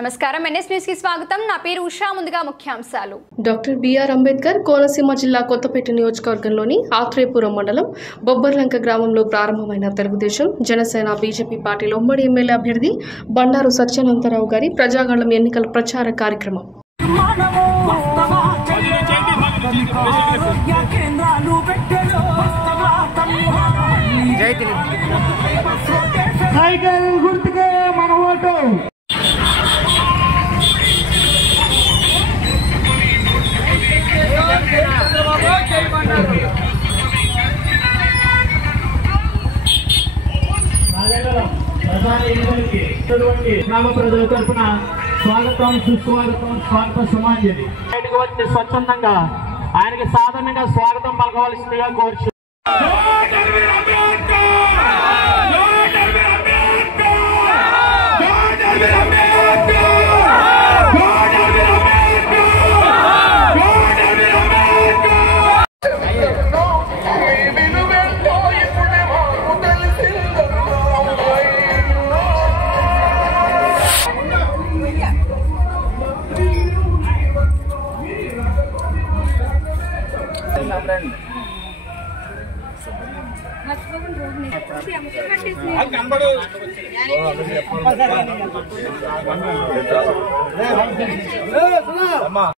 నమస్కారం NS news కి స్వాగతం నా పేరు ఉషా ముందుగా ముఖ్యాంశాలు డాక్టర్ బిఆర్ అంబేద్కర్ కోనసీమ జిల్లా కొత్తపేట నియోజకవర్గంలోని ఆత్రేయపురం మండలం బొబ్బర్లంక గ్రామంలో ప్రారంభమైన తెలుగుదేశం జనసేన బీజేపీ పార్టీల ఉమ్మడి ఎమ్మెల్యే అభ్యర్థి బండారు సత్యానందరావు గారి ప్రజాగళం ఎన్నికల ప్రచార కార్యక్రమం గ్రామ ప్రజల తరఫున స్వాగతం సుస్వాగతం స్వాగత సమాంజలి బయటకు వచ్చి స్వచ్ఛందంగా ఆయనకి సాధారణంగా స్వాగతం పలకవలసిందిగా కోరుచు